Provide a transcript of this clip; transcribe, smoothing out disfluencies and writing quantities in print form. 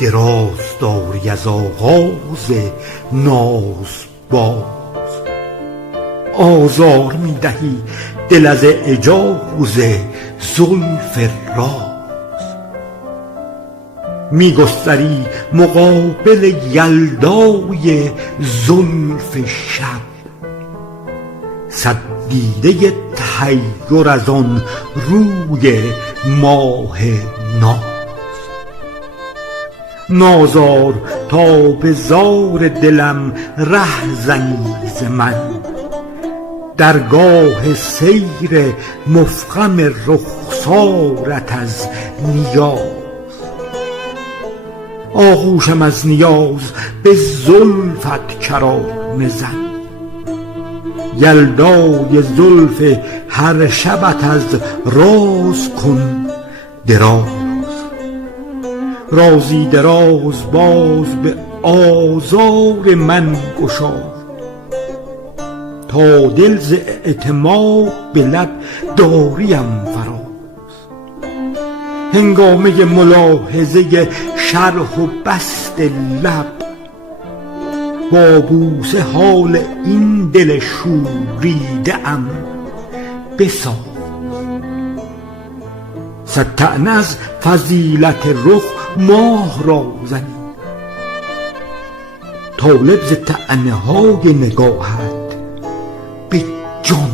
دراز داری از آغاز ناز باز. آزار می دهی دل از اعجاز زلف راز. می گستری مقابل یلدای زلف شب، صد دیده تحیر از آن روی ماه ناز. نازار تا به زار دلم ره زنی ز من، درگاه سیر مفخم رخسارت از نیاز. آغوشم از نیاز به زلفت کرانه زن، یلدای زلف هر شبت از راز کن دراز. رازی دراز باز به آزار من گشاد، تا دل ز اعتماد به لب داریم فراز. هنگامه ملاحظه شرح و بسط لب، با بوسه حال این دل شوریده ام بساز. صد طعنه از فضیلت رخ ماه را زنی، طالب ز طعنه های نگاهت به جان